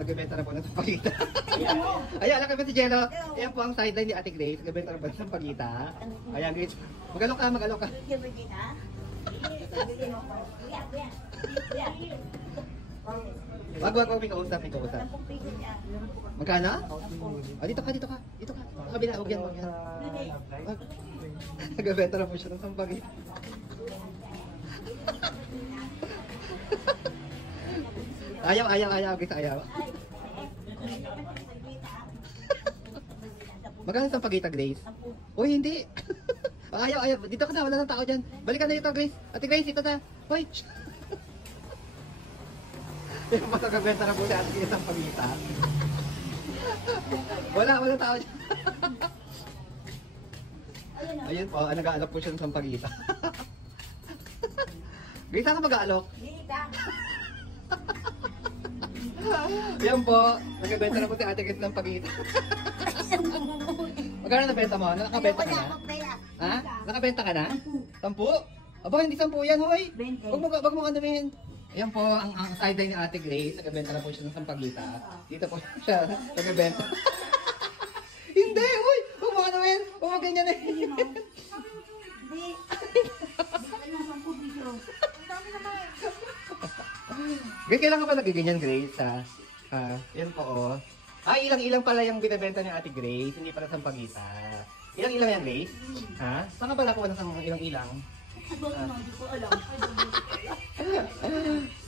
nagbebenta na po ng sampagita. Ayan, alam kayo si Jello. Ayan po ang sideline ni Ate Grace. Nagbebenta na po ng sampagita. Ayan, Grace. Mag-alok ka, mag-alok ka. Wag, may kausap. Magkano? Dito ka. Dito ka. Kabila, huwag yan. Wag. Nagbebenta na po siya ng sampagita. Ayaw, Grace, ayaw. Magkano sa pagita, Grace? Uy, hindi. Ayaw. Dito ka na, wala nang tao dyan. Balikan na dito, Grace. Ate Grace, dito na. Uy. Yung magkakabenta na po si Ate Grace ang pagita. Wala tao dyan. Ayun po, nag-aalok po siya ng sampagita. Grace, saan ka mag-aalok? Yan po, nagbebenta na po si Ate Grace ng pagita. Magkano nabenta mo? Nakabenta ka na? Ha? Nakabenta ka na? 10? Aba, hindi 10 yan, hoy! Wag mo anumin. Ayan po, ang sideline ni Ate Grace, nagbebenta na po siya ng sampagita. Dito po siya, nagbebenta. Hindi, hoy! Wag mo anumin! Wag mo ganyan eh! Grace, kailan ka pa nagaganyan, Grace, ha? Yan po, oh. Ilang pala yung binibenta ni Ate Grace, hindi pala sampagita. Ilang yan, Grace? Ha? Saan ka pala kuha ng ilang? Hindi ko alam.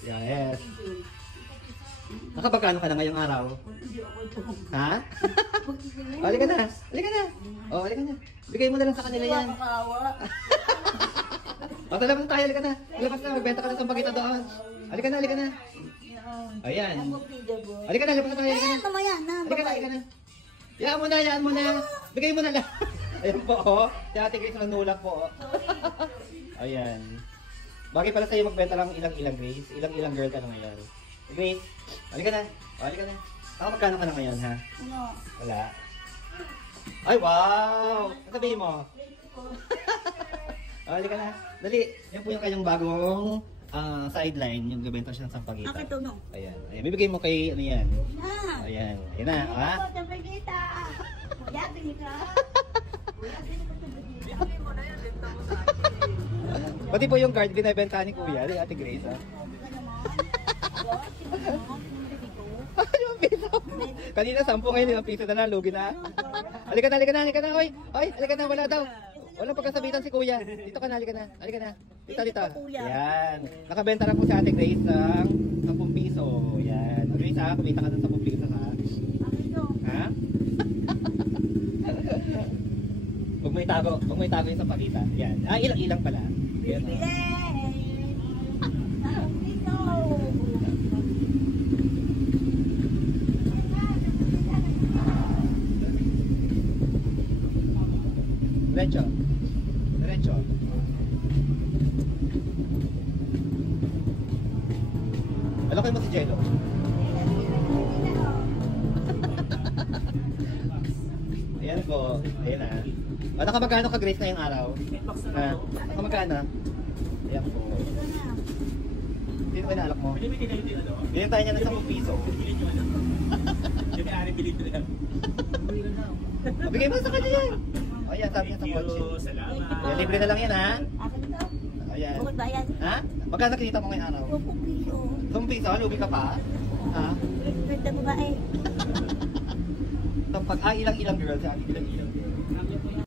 Yes. Nakapagkano ka na ngayong araw? Ha? Halika na. Oh, halika na. Bigay mo na lang sa kanila yan. Labas na tayo, halika na. Labas na, magbenta ka ng sampagita doon. Halika na. Ayan. Halika na, labas na tayo. Halika na. Yaan mo na. Bigay mo na lang. Ayan po, oh. Si Ate Grace nanulak po, oh. Ayan. Bakit pala sa'yo magbenta lang ilang Grace? Ilang girl ka na ngayon? Grace, halika na. Magkano ka na ngayon, ha? Wala. Ay, wow! Ang sabihin mo? Halika na. Dali. Yan po yung kanyang bagong sideline, yung gabenta siya ng sampagita. Ayan. Bibigay mo kay ano yan. Ayan na, ha? Sampagita! Pati po yung card binibenta ni Kuya, ni Ate Grace, ha? Yung piso. Kanina 10 ngayon, 5 piso na lang, lugi na. Halika na, hoy. Halika na, wala daw. Walang pagkasabitan si Kuya. Dito ka na, halika na. Dito. Yan. Nakabenta na po si Ate Grace ng 10 piso. Yan. Grace, ha? Kumita ka ng 10 piso, ha? Ha? Huwag mo itago yung sampagita. Yan. Ilang pala. Yan, Diretso. Alokay mo si Jello. Ayan po. Ayan na. Nakamagkano ka, Grace, ngayong araw? Nakamagkano? Ayan po. Dito ba inaalok mo? Bilhin tayo niya ng 10 piso. Yung may-ari bilhin ko lang. Mabigay mo sa kanya yan. Ayan, sabi niya sa kotse. Ayan, libre na lang yan, ha? Ayan. Ha? Magkano kinita mo ngayong araw? 10 piso. 10 piso? Lugi ka pa? Ha? Ganda babae. Ilang girls? Ilang girls?